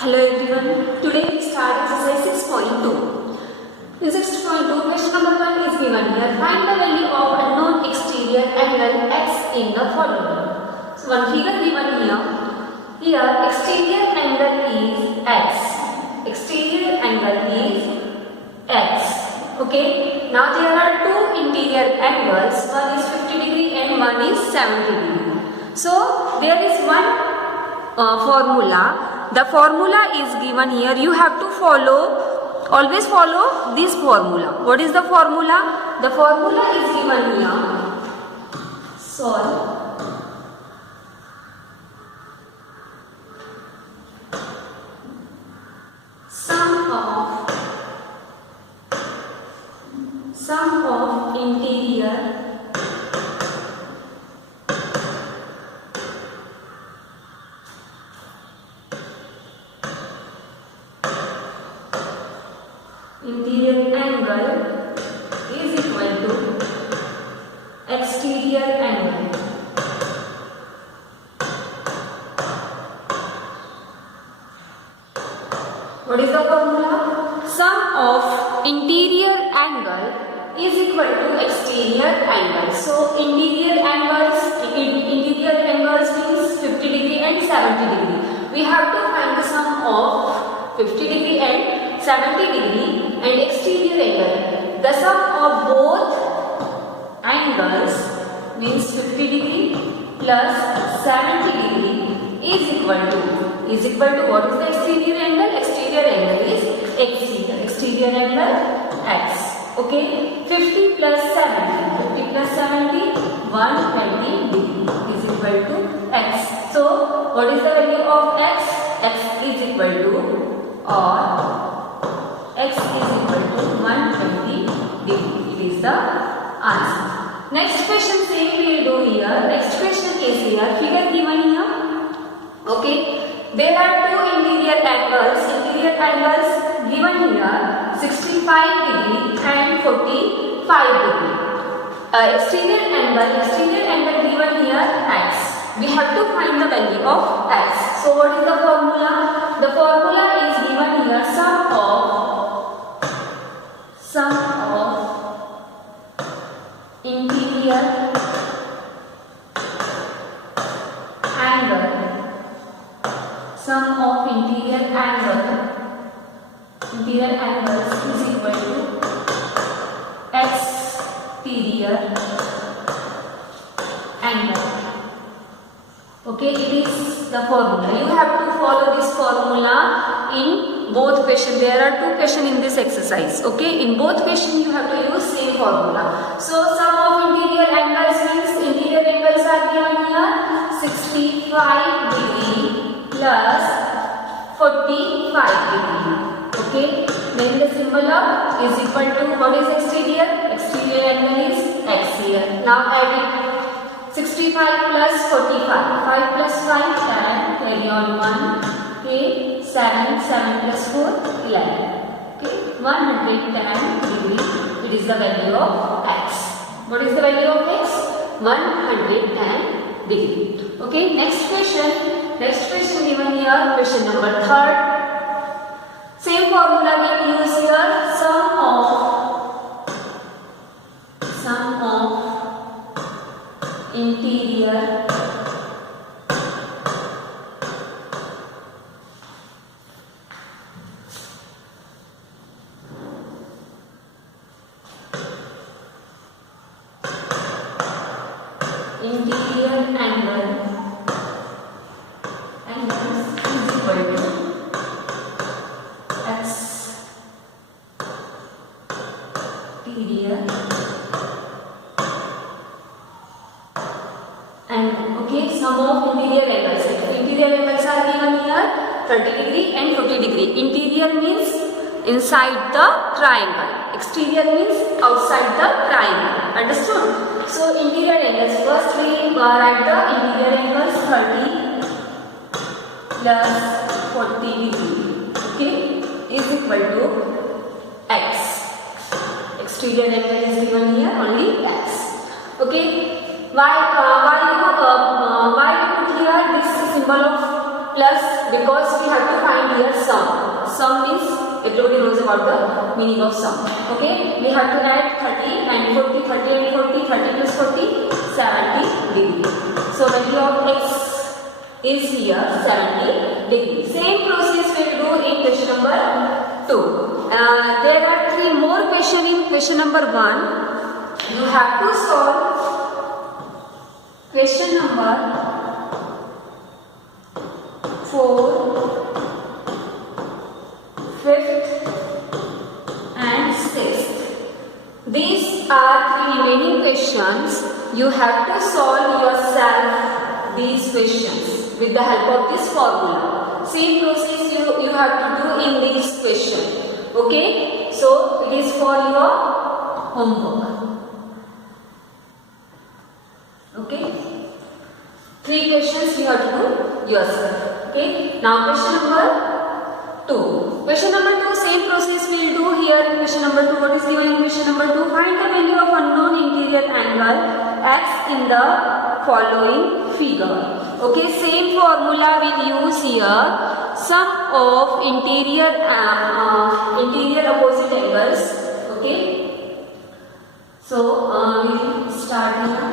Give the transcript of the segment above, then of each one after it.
Hello everyone. Today we start exercise 6.2. In 6.2, question number 1 is given here. Find the value of unknown exterior angle x in the following. So one figure given here. Here exterior angle is x. Exterior angle is x. Okay. Now there are two interior angles. One is 50 degree and one is 70 degree. So there is one formula. The formula is given here. You have to always follow this formula. What is the formula? The formula is given here. Solve sum of interior angle is equal to exterior angle. What is the formula? Sum of interior angle is equal to exterior angle. So interior angles means 50 degree and 70 degree. We have to find the sum of 50 degree and 70 degree and exterior angle. The sum of both angles means 50 degree plus 70 degree is equal to what is the exterior angle? Exterior angle is exterior angle x. Okay, 50 plus 70, 120 degree is equal to x. So what is the value of x? X is equal to x is equal to 120 degree. It is the answer. Next question same we will do here. Next question is here. Figure given here. Okay. There are two interior angles. Interior angles given here 65 degree and 45 degree. Exterior angle given here x. We have to find the value of x. So what is the formula? The formula is given here. Sum of interior angle. Sum of interior angles is equal to exterior angle. Okay, it is the formula. You have to follow this formula in both questions. There are two questions in this exercise. Okay, in both questions you have to use same formula. So sum of interior angles means interior angles are given here 65 degree plus 45 degree. Okay, then the symbol of is equal to what is exterior? Exterior angle is x here. Now add it. 65 plus 45. 5 plus 5, 10. Carry on 1. Okay, 7 plus 4, 11. Okay, 110 degree. It is the value of x. What is the value of x? 110 degree. Okay, next question. Next question given here. Question number 3rd. Same formula we use here. Sum of interior angles is equal to exterior angle. Okay, sum of interior angles. Interior angles are given here 30 degree and 40 degree. Interior means inside the triangle. Exterior means outside the triangle. Understood? So interior angles. First we write the interior angles 30 plus 40 degree. Okay, is equal to x. Exterior angle is given here only x. Okay. Why you put here this symbol of plus? Because we have to find here sum. Sum means everybody knows about the meaning of sum. Okay, we have to add 30 and 40, 30 and 40, 30 plus 40, 70 degree. So value of x is here 70 degree. Same process we will do in question number 2. There are 3 more questions in question number 1. You have to solve question number 4, 5th and 6th. These are 3 remaining questions. You have to solve yourself these questions with the help of this formula. Same process you have to do in this question. Okay, so it is for your homework. Okay, 3 questions you have to do yourself. Okay, now question number 2. Question number 2, same process we will do here in question number 2. What is given in question number 2? Find the value of unknown interior angle x in the following figure. Okay, same formula we'll use here. Sum of interior opposite angles. Okay, so we'll start here.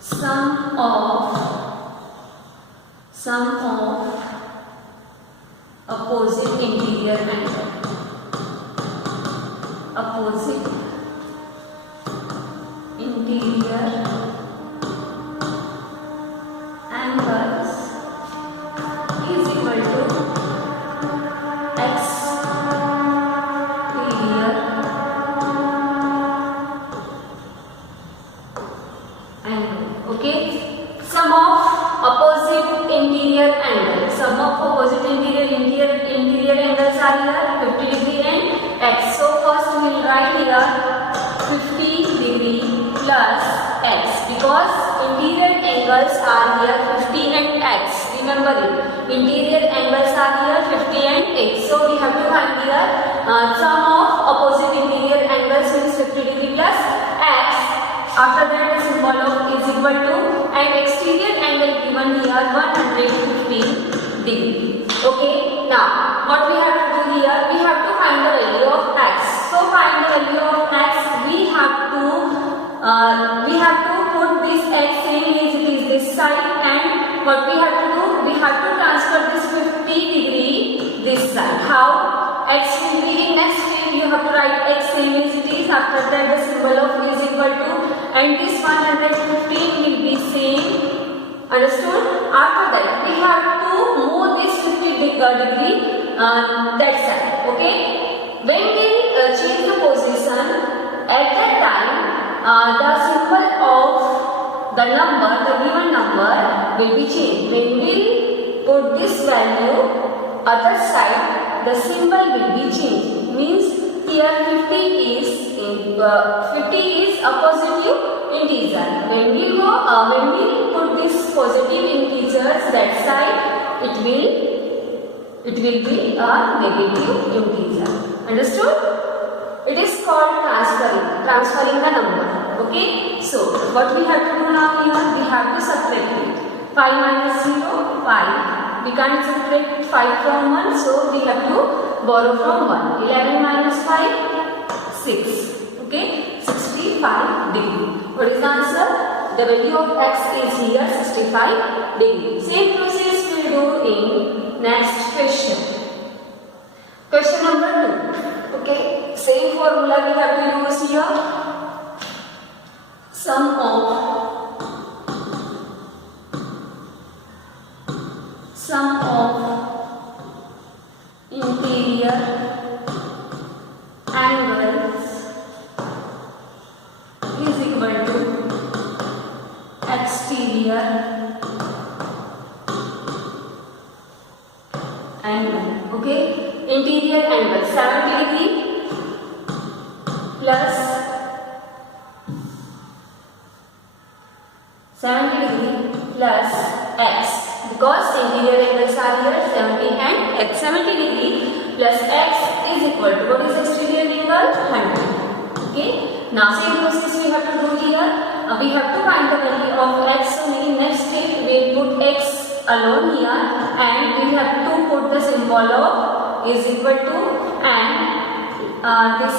Sum of opposite interior angle. Opposite interior angles is equal to exterior angle. Okay, sum of opposite interior angle. Sum of opposite interior angles are here 50 degree and x. So first we will write here 50 degree plus x, because interior angles are here 50 and x. Remember it, interior angles are here 50 and x. So we have to find here sum of opposite interior angles means 50 degree plus x. After that the symbol of is equal to, and exterior angle given here 115 degree. Okay, now what we have to do here, we have to find the value of x. So find the value of x, we have to put this x same as it is this side, and what we have to do, we have to transfer this 50 degree this side. How? X will be in next step, you have to write x same as it is. After that the symbol of is equal to, and this 115 will be same. Understood? After that we have to move this 50 degree that side. Okay, when we change the position, at that time the symbol of the number, the given number will be changed. When we put this value other side, the symbol will be changed. Means here 50 is a positive integer. When we put this positive integers that side, it will be a negative integer. Understood? It is called transferring the number. Okay, so what we have to do now here, we have to subtract it. 5 minus 0, 5. We can't subtract 5 from 1, so we have to borrow from 1. 11 minus 5, 6. Okay, 65 degree. What is the answer? The value of x is here 65 degree. Same process we will do in next question. Question number 2. Okay, same formula we have to use here. Sum of interior angles is equal to exterior angle. Okay, interior angle 70 degree plus 70 degree plus x, because interior angles are here 70 and x. 70 degree plus x is equal to, what is exterior angle? 100. Okay, now same process we have to do here. We have to find the value of x. So in next step we will put x alone here, and we have to symbol of is equal to, and this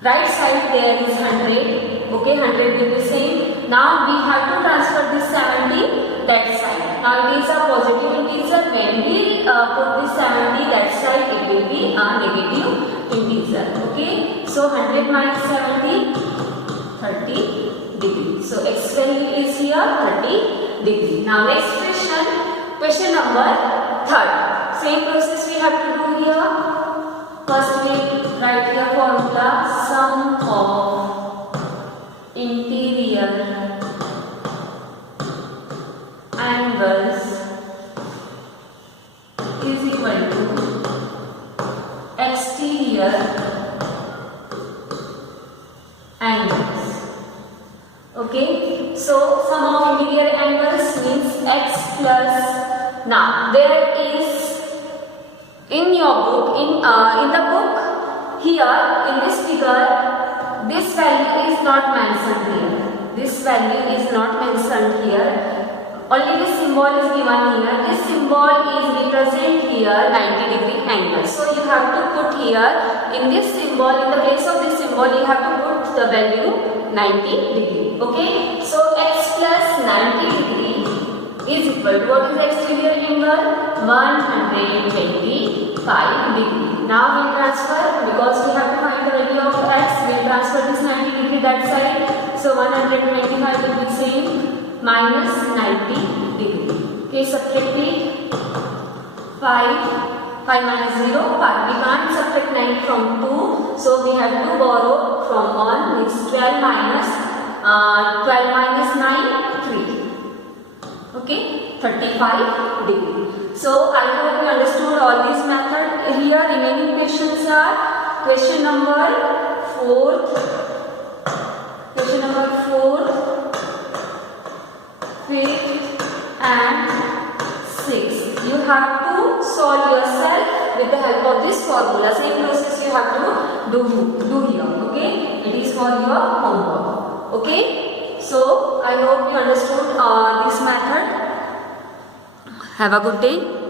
right side there is 100. Okay, 100 will be same. Now we have to transfer this 70 that side. Now it is a positive integer. When we put this 70 that side, it will be a negative integer. Okay, so 100 minus 70, 30 degree. So x value is here 30 degree. Now next question number 3rd. Same process we have to do here. First we write here formula, sum of interior angles is equal to exterior angles. Okay, so sum of interior angles means x plus. Now there is in your book, in the book here in this figure, this value is not mentioned here. This value is not mentioned here. Only this symbol is given here. This symbol is represent here 90 degree angle. So you have to put here in this symbol, in the place of this symbol, you have to put the value 90 degree. Okay. So x plus 90 degree is equal to, what is the exterior angle? 125 degree. Now we transfer, because we have to find the value of x, we will transfer this 90 degree that side. So 125 will be same, minus 90 degree. Okay, subtract it. 5 minus 0, 5. We can't subtract 9 from 2. So we have to borrow from 1. It's 12 minus 9, 3. Okay, 35 degree. So I hope you understood all these methods. Here remaining questions are question number 4, 5th and 6th. You have to solve yourself with the help of this formula. Same process you have to do here. Okay, it is for your homework. Okay, so I hope you understood this method. Have a good day.